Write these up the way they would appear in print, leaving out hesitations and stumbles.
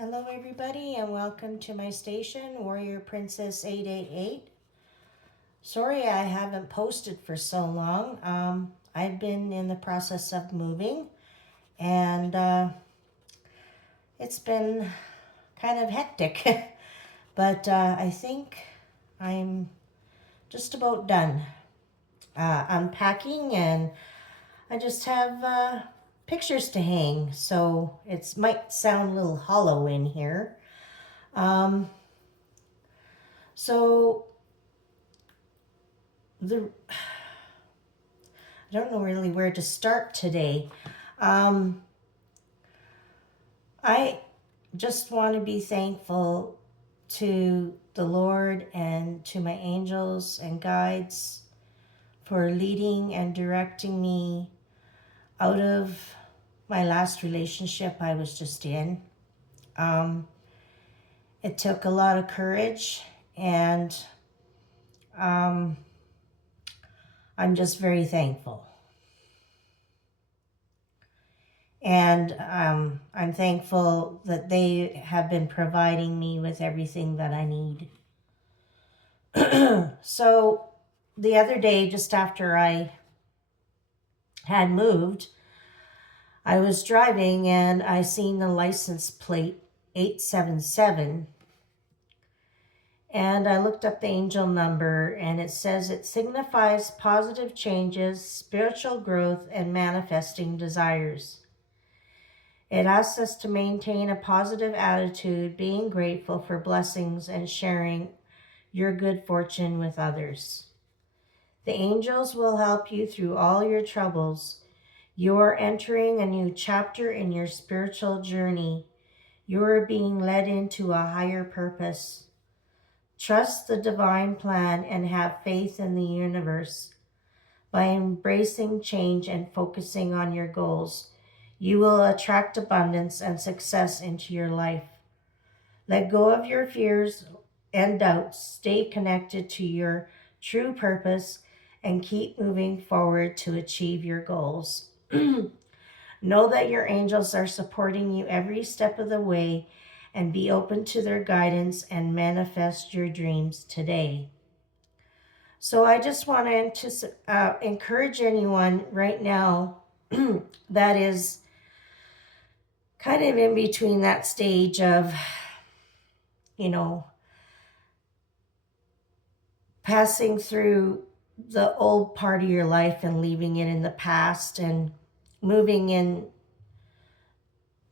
Hello, everybody, and welcome to my station, Warrior Princess 888. Sorry I haven't posted for so long. I've been in the process of moving, and it's been kind of hectic, but I think I'm just about done unpacking, and I just have pictures to hang, so it might sound a little hollow in here. Um, so the I don't know really where to start today. Um, I just want to be thankful to the Lord and to my angels and guides for leading and directing me out of my last relationship I was just in. Um, it took a lot of courage, and um, I'm just very thankful. And I'm thankful that they have been providing me with everything that I need. So the other day, just after I had moved, I was driving and I seen the license plate 877. And I looked up the angel number, and it says it signifies positive changes, spiritual growth, and manifesting desires. It asks us to maintain a positive attitude, being grateful for blessings and sharing your good fortune with others. The angels will help you through all your troubles. You are entering a new chapter in your spiritual journey. You are being led into a higher purpose. Trust the divine plan and have faith in the universe. By embracing change and focusing on your goals, you will attract abundance and success into your life. Let go of your fears and doubts. Stay connected to your true purpose and keep moving forward to achieve your goals. Know that your angels are supporting you every step of the way, and be open to their guidance and manifest your dreams today. So I just want to encourage anyone right now that is kind of in between that stage of, you know, passing through the old part of your life and leaving it in the past and moving in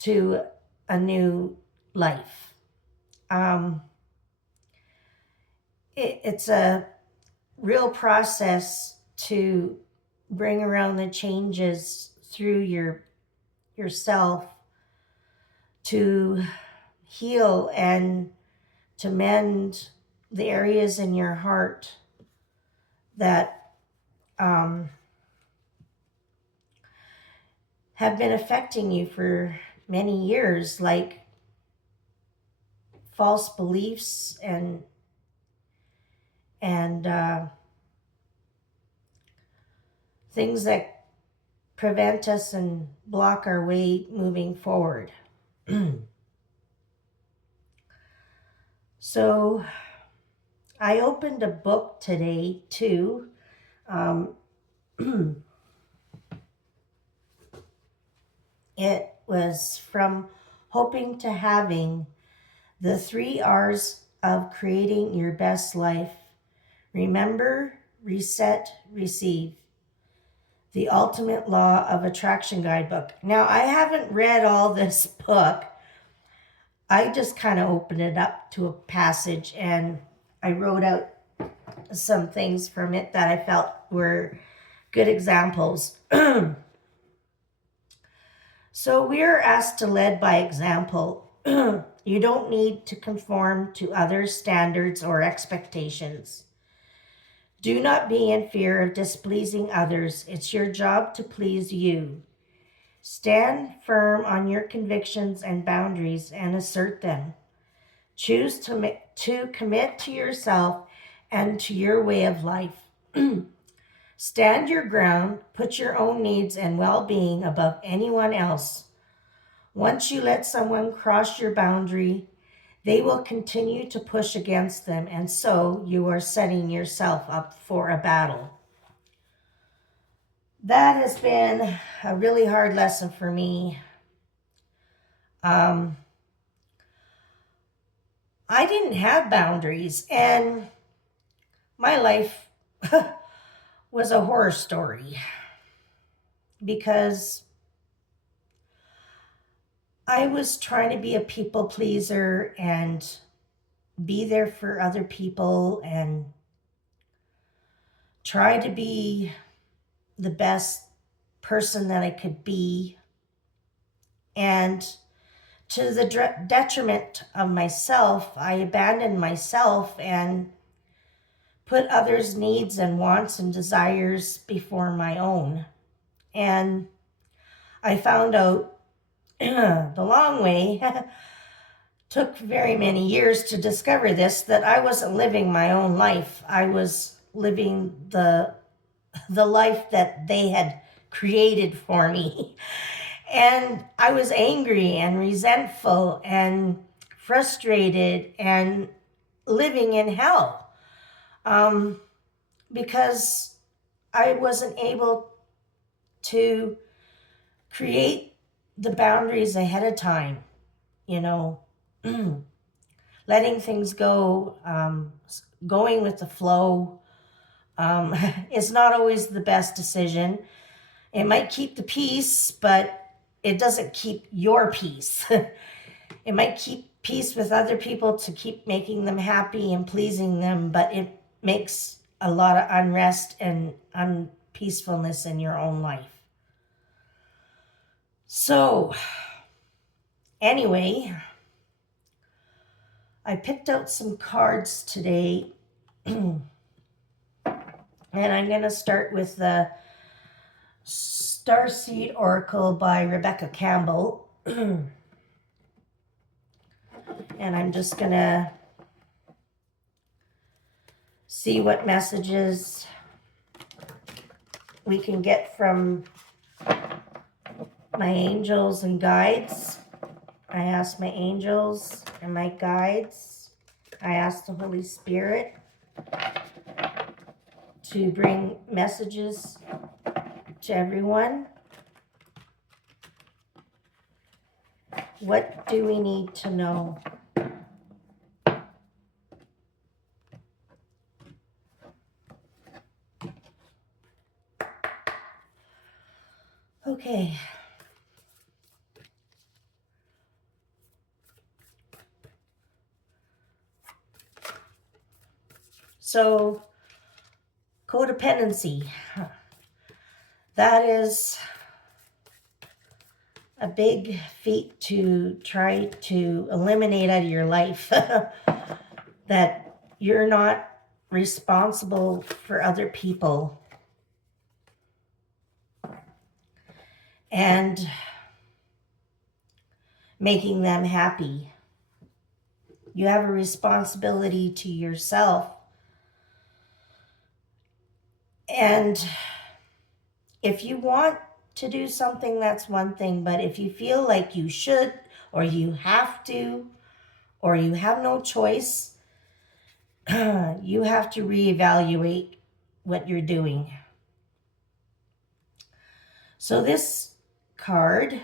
to a new life. It's a real process to bring around the changes through yourself to heal and to mend the areas in your heart that have been affecting you for many years, like false beliefs and things that prevent us and block our way moving forward. So I opened a book today too. It was from Hoping to Having, the 3 R's of Creating Your Best Life. Remember, reset, receive. The Ultimate Law of Attraction Guidebook. Now, I haven't read all this book. I just kind of opened it up to a passage and I wrote out some things from it that I felt were good examples. So we are asked to lead by example. You don't need to conform to others' standards or expectations. Do not be in fear of displeasing others. It's your job to please you. Stand firm on your convictions and boundaries and assert them. Choose to commit to yourself and to your way of life. Stand your ground, put your own needs and well-being above anyone else. Once you let someone cross your boundary, they will continue to push against them, and so you are setting yourself up for a battle. That has been a really hard lesson for me. I didn't have boundaries, and my life was a horror story because I was trying to be a people pleaser and be there for other people and try to be the best person that I could be. And to the detriment of myself, I abandoned myself and put others' needs and wants and desires before my own. And I found out the long way, took very many years to discover this, that I wasn't living my own life. I was living the life that they had created for me. And I was angry and resentful and frustrated and living in hell because I wasn't able to create the boundaries ahead of time, letting things go, going with the flow is not always the best decision. It might keep the peace, but it doesn't keep your peace. It might keep peace with other people to keep making them happy and pleasing them, but it makes a lot of unrest and unpeacefulness in your own life. So, anyway, I picked out some cards today, and I'm going to start with the Starseed Oracle by Rebecca Campbell. And I'm just going to see what messages we can get from my angels and guides. I ask my angels and my guides. I ask the Holy Spirit to bring messages to everyone. What do we need to know? Okay. So, codependency. That is a big feat to try to eliminate out of your life. That you're not responsible for other people. And making them happy. You have a responsibility to yourself. And if you want to do something, that's one thing. But if you feel like you should, or you have to, or you have no choice, you have to reevaluate what you're doing. So this card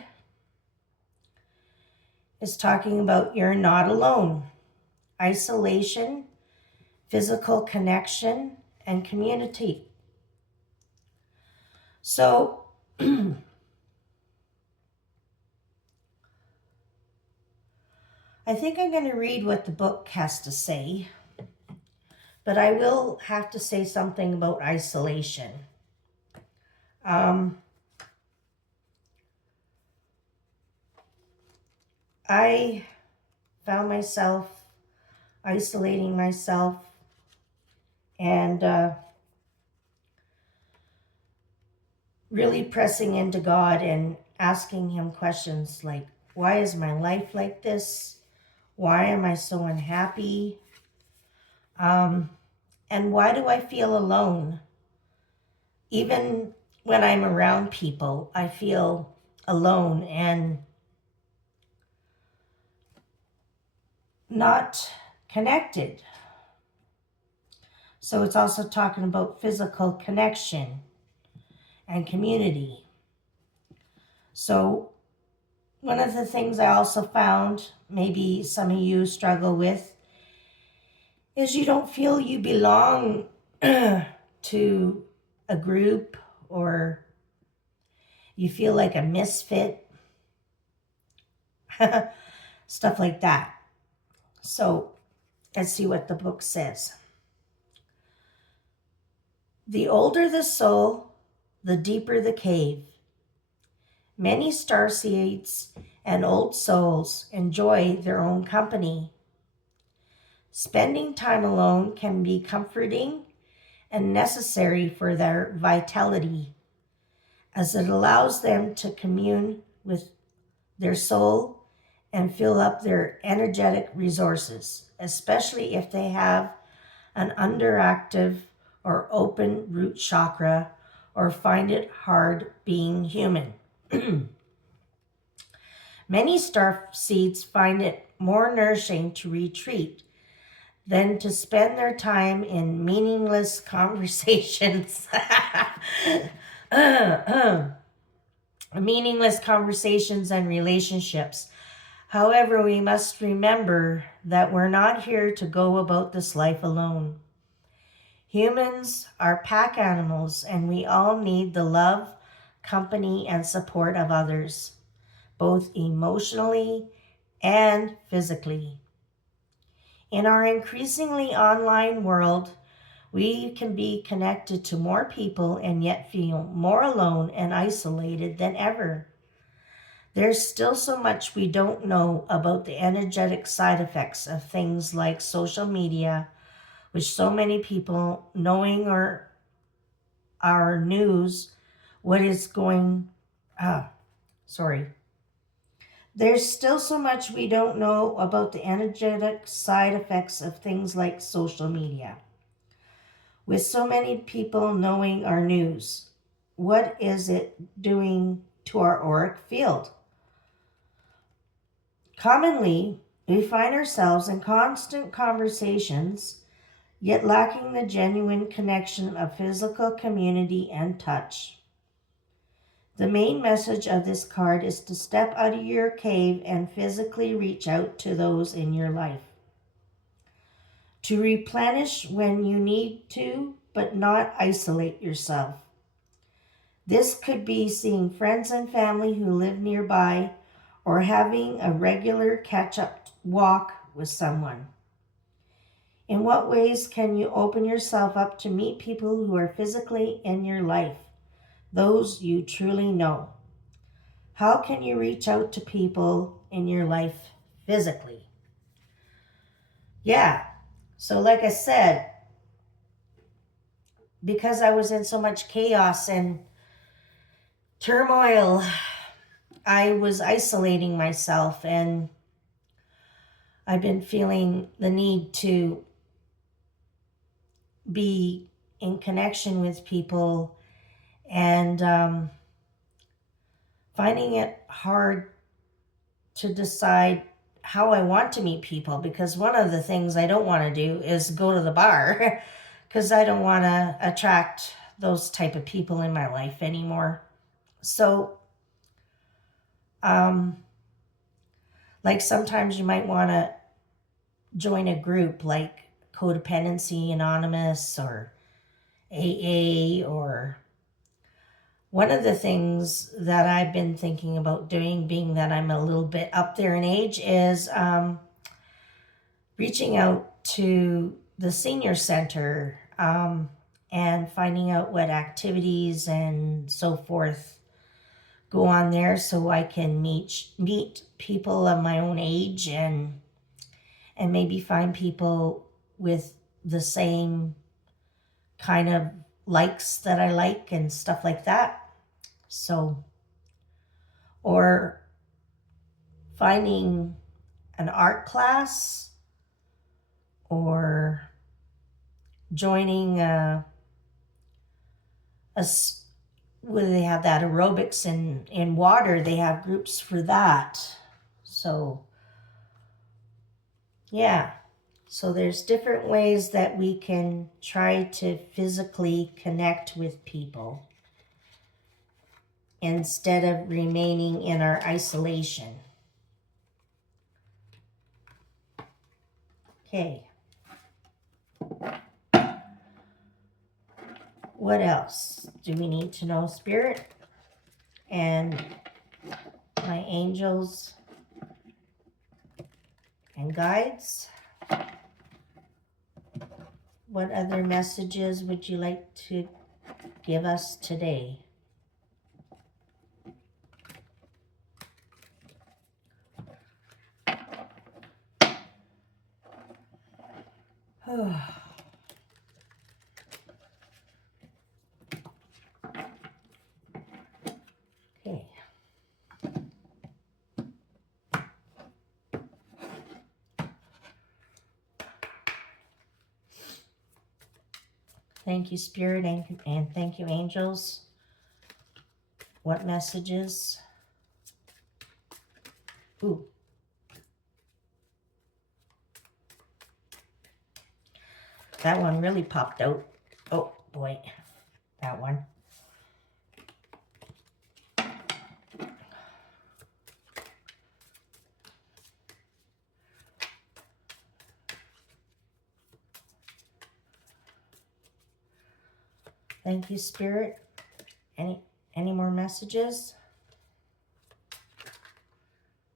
is talking about you're not alone. Isolation, physical connection, and community. So I think I'm going to read what the book has to say, but I will have to say something about isolation. I found myself isolating myself and really pressing into God and asking Him questions like, why is my life like this? Why am I so unhappy? And why do I feel alone? Even when I'm around people, I feel alone. And not connected. So it's also talking about physical connection and community. So one of the things I also found, maybe some of you struggle with, is you don't feel you belong to a group, or you feel like a misfit, stuff like that. So let's see what the book says. The older the soul, the deeper the cave. Many starseeds and old souls enjoy their own company. Spending time alone can be comforting and necessary for their vitality, as it allows them to commune with their soul and fill up their energetic resources, especially if they have an underactive or open root chakra or find it hard being human. Many star seeds find it more nourishing to retreat than to spend their time in meaningless conversations. Meaningless conversations and relationships. However, we must remember that we're not here to go about this life alone. Humans are pack animals, and we all need the love, company, and support of others, both emotionally and physically. In our increasingly online world, we can be connected to more people and yet feel more alone and isolated than ever. There's still so much we don't know about the energetic side effects of things like social media, which so many people knowing or our news, what is going, There's still so much we don't know about the energetic side effects of things like social media. With so many people knowing our news, what is it doing to our auric field? Commonly, we find ourselves in constant conversations, yet lacking the genuine connection of physical community and touch. The main message of this card is to step out of your cave and physically reach out to those in your life. To replenish when you need to, but not isolate yourself. This could be seeing friends and family who live nearby, or having a regular catch-up walk with someone. In what ways can you open yourself up to meet people who are physically in your life, those you truly know? How can you reach out to people in your life physically? Yeah, so like I said, because I was in so much chaos and turmoil, I was isolating myself, and I've been feeling the need to be in connection with people, and finding it hard to decide how I want to meet people, because one of the things I don't want to do is go to the bar because I don't want to attract those type of people in my life anymore. So like sometimes you might want to join a group like Codependency Anonymous or AA, or one of the things that I've been thinking about doing, being that I'm a little bit up there in age, is reaching out to the senior center and finding out what activities and so forth go on there, so I can meet people of my own age, and maybe find people with the same kind of likes that I like and stuff like that. So, or finding an art class, or joining where they have that aerobics in water, they have groups for that. So Yeah. So there's different ways that we can try to physically connect with people instead of remaining in our isolation. Okay. What else do we need to know, Spirit? And my angels and guides? What other messages would you like to give us today? Okay. Thank you, Spirit, and thank you, angels. What messages? Ooh. That one really popped out. Oh, boy. That one. Thank you, Spirit. Any more messages?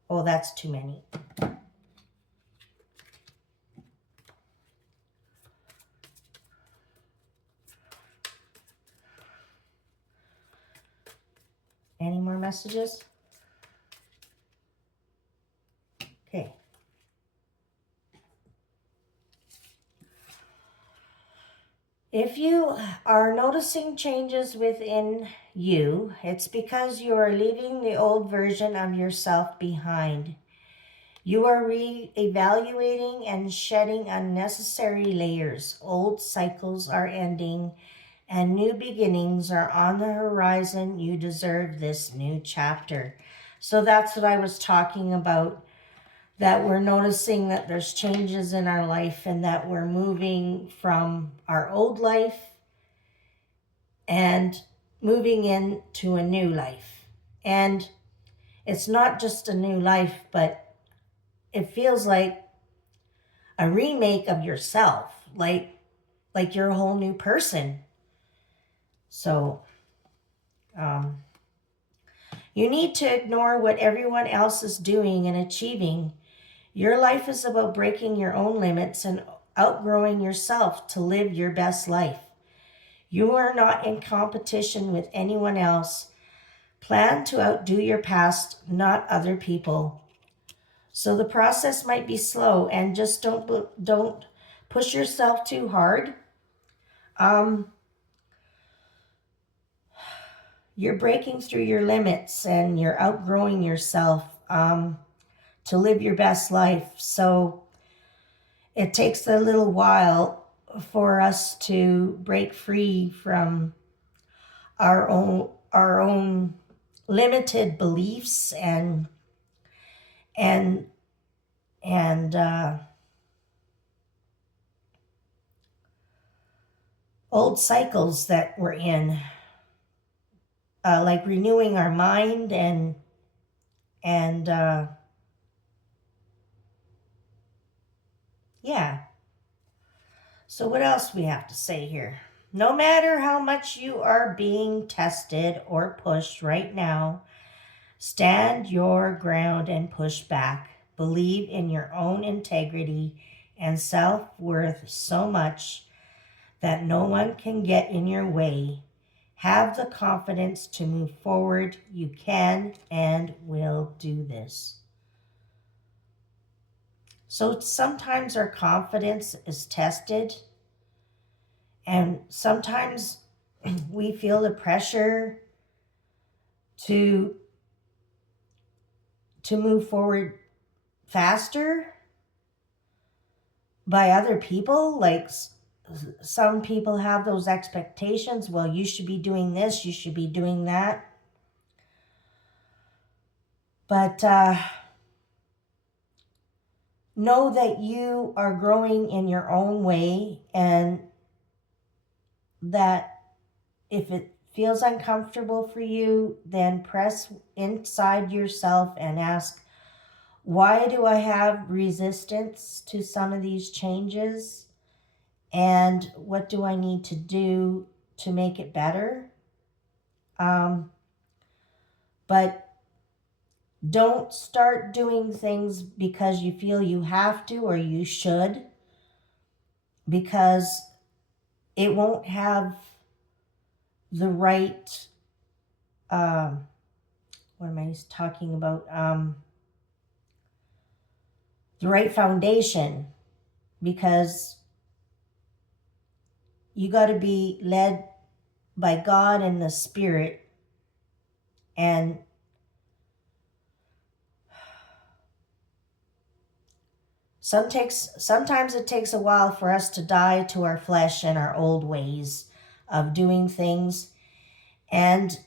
Oh, that's too many. Any more messages? Okay. If you are noticing changes within you, it's because you are leaving the old version of yourself behind. You are re-evaluating and shedding unnecessary layers. Old cycles are ending and new beginnings are on the horizon. You deserve this new chapter. So that's what I was talking about, that we're noticing that there's changes in our life and that we're moving from our old life and moving into a new life. And it's not just a new life, but it feels like a remake of yourself, like you're a whole new person. So you need to ignore what everyone else is doing and achieving. Your life is about breaking your own limits and outgrowing yourself to live your best life. You are not in competition with anyone else. Plan to outdo your past, not other people. So the process might be slow, and just don't push yourself too hard. You're breaking through your limits and you're outgrowing yourself to live your best life. So it takes a little while for us to break free from our own limited beliefs and old cycles that we're in, like renewing our mind and yeah. So what else we have to say here? No matter how much you are being tested or pushed right now, stand your ground and push back. Believe in your own integrity and self-worth so much that no one can get in your way. Have the confidence to move forward. You can and will do this. So sometimes our confidence is tested, and sometimes we feel the pressure to move forward faster by other people. Like some people have those expectations. Well, you should be doing this, you should be doing that. But know that you are growing in your own way, and that if it feels uncomfortable for you, then press inside yourself and ask, why do I have resistance to some of these changes? And what do I need to do to make it better? But don't start doing things because you feel you have to or you should, because it won't have the right, what am I talking about? The right foundation, because you got to be led by God and the Spirit. And sometimes it takes a while for us to die to our flesh and our old ways of doing things. And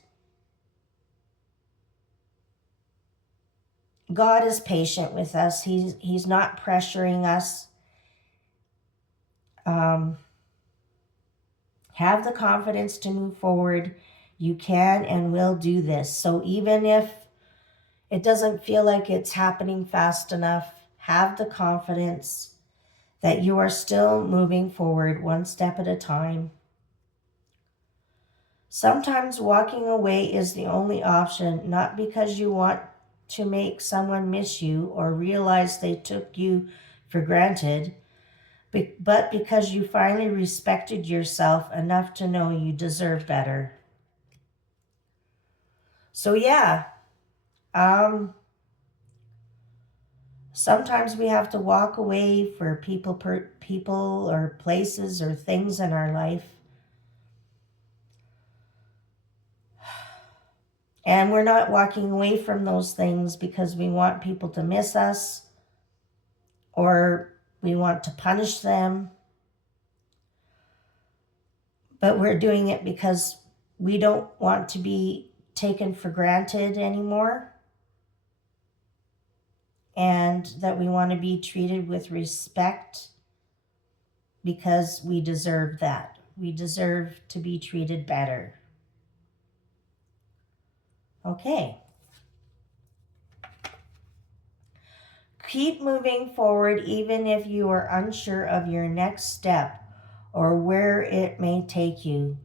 God is patient with us. He's not pressuring us. Have the confidence to move forward. You can and will do this. So even if it doesn't feel like it's happening fast enough, have the confidence that you are still moving forward one step at a time. Sometimes walking away is the only option, not because you want to make someone miss you or realize they took you for granted, but because you finally respected yourself enough to know you deserve better. So yeah, sometimes we have to walk away for people or places or things in our life. And we're not walking away from those things because we want people to miss us or we want to punish them. But we're doing it because we don't want to be taken for granted anymore, and that we want to be treated with respect because we deserve that. We deserve to be treated better. Okay. Keep moving forward even if you are unsure of your next step or where it may take you.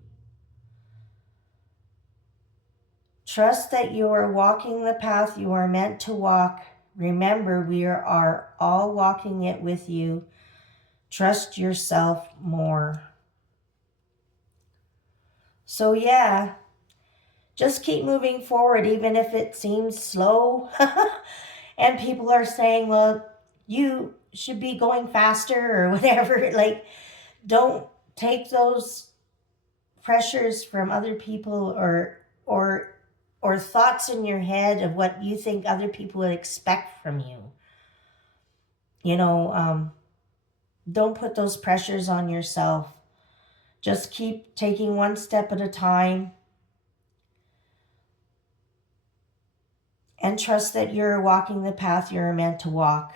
Trust that you are walking the path you are meant to walk. Remember, we are all walking it with you. Trust yourself more. So yeah, just keep moving forward even if it seems slow. And people are saying, well, you should be going faster or whatever. Like, don't take those pressures from other people or thoughts in your head of what you think other people would expect from you. Don't put those pressures on yourself. Just keep taking one step at a time and trust that you're walking the path you're meant to walk.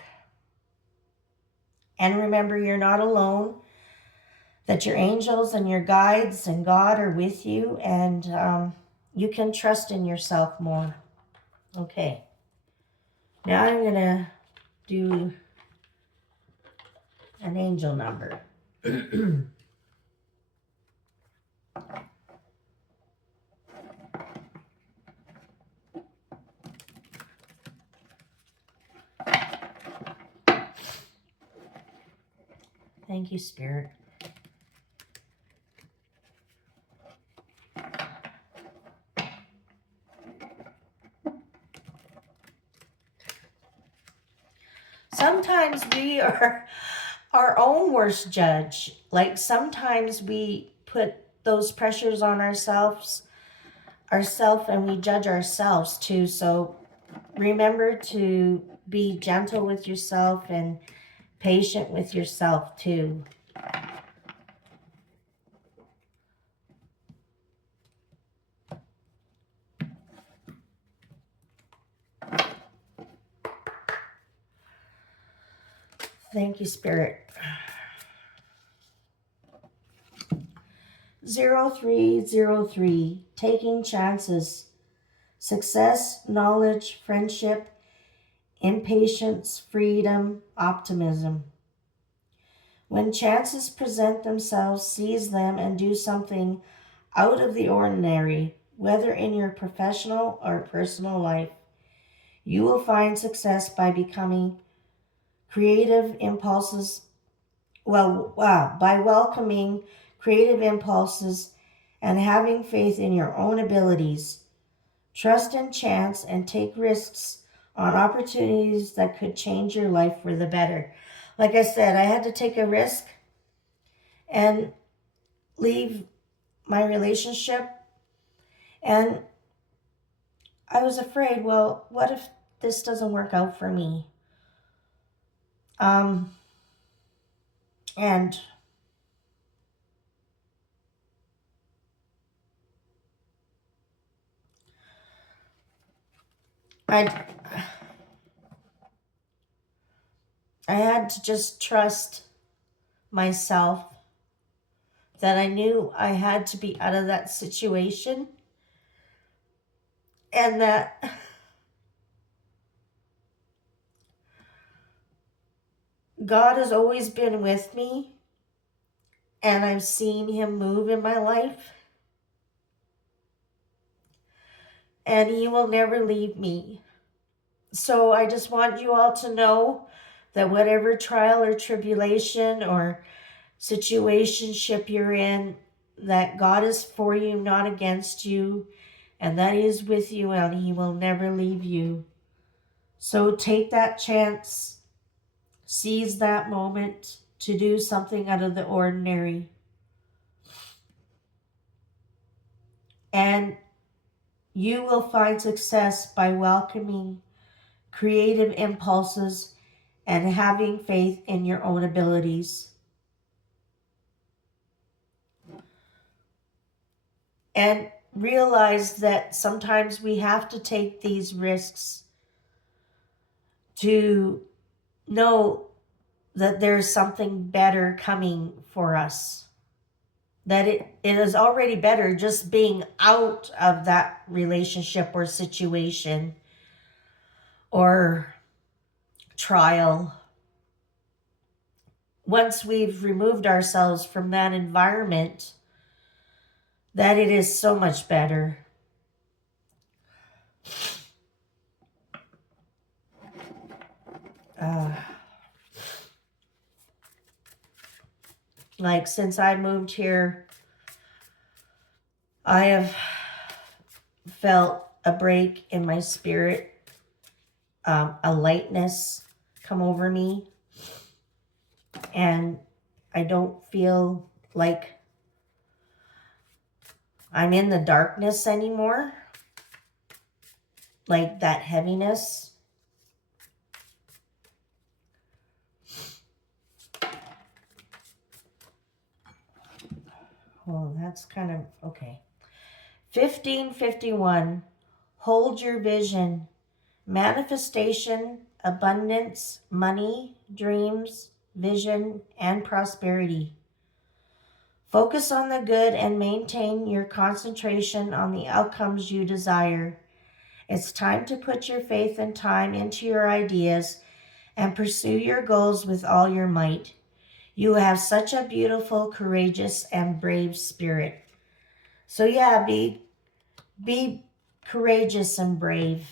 And remember, you're not alone, that your angels and your guides and God are with you, and you can trust in yourself more. Okay. Now I'm going to do an angel number. Thank you, Spirit. Sometimes we are our own worst judge. Like sometimes we put those pressures on ourselves, and we judge ourselves too. So remember to be gentle with yourself and patient with yourself too. Thank you, Spirit. 0303, taking chances. Success, knowledge, friendship, impatience, freedom, optimism. When chances present themselves, seize them and do something out of the ordinary, whether in your professional or personal life. You will find success by becoming creative impulses, by welcoming creative impulses and having faith in your own abilities. Trust in chance and take risks on opportunities that could change your life for the better. Like I said, I had to take a risk and leave my relationship, and I was afraid, well, what if this doesn't work out for me? And I had to just trust myself that I knew I had to be out of that situation, and that God has always been with me, and I've seen him move in my life, and he will never leave me. So I just want you all to know that whatever trial or tribulation or situationship you're in, that God is for you, not against you, and that he is with you, and he will never leave you. So take that chance, seize that moment to do something out of the ordinary. And you will find success by welcoming creative impulses and having faith in your own abilities. And realize that sometimes we have to take these risks to know that there's something better coming for us. That it is already better just being out of that relationship or situation or trial. Once we've removed ourselves from that environment, that it is so much better. Like since I moved here, I have felt a break in my spirit, a lightness come over me, and I don't feel like I'm in the darkness anymore, like that heaviness. Oh, that's kind of okay. 1551, hold your vision. Manifestation, abundance, money, dreams, vision, and prosperity. Focus on the good and maintain your concentration on the outcomes you desire. It's time to put your faith and time into your ideas and pursue your goals with all your might. You have such a beautiful, courageous, and brave spirit. So yeah, be courageous and brave.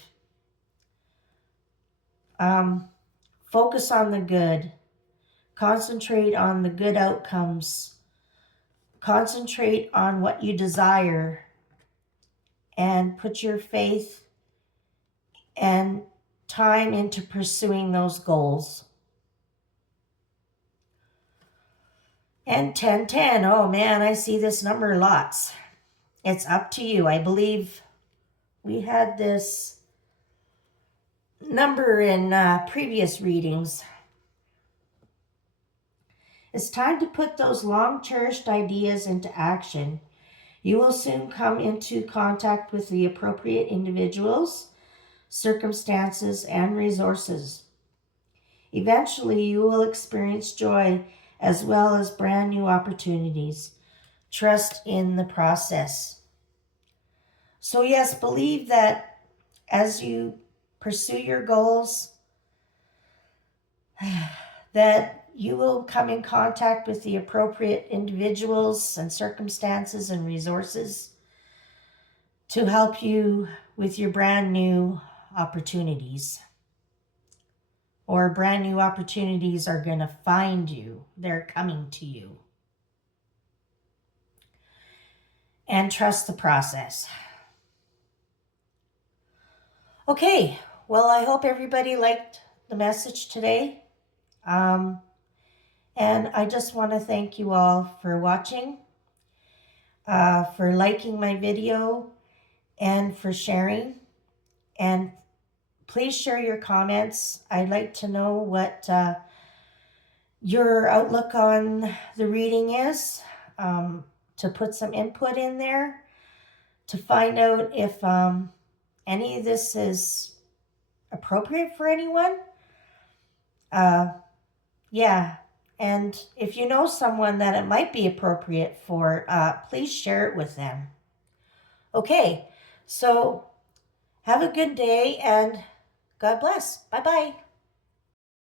Focus on the good. Concentrate on the good outcomes. Concentrate on what you desire and put your faith and time into pursuing those goals. And 1010, oh man, I see this number lots. It's up to you. I believe we had this number in previous readings. It's time to put those long-cherished ideas into action. You will soon come into contact with the appropriate individuals, circumstances, and resources. Eventually, you will experience joy as well as brand new opportunities. Trust in the process. So, yes, believe that as you pursue your goals, that you will come in contact with the appropriate individuals and circumstances and resources to help you with your brand new opportunities. Or brand new opportunities are going to find you, they're coming to you. And trust the process. Okay, well, I hope everybody liked the message today. And I just want to thank you all for watching, for liking my video, and for sharing. And please share your comments. I'd like to know what your outlook on the reading is, to put some input in there, to find out if any of this is appropriate for anyone. Yeah, and if you know someone that it might be appropriate for, please share it with them. Okay, so have a good day and God bless. Bye-bye.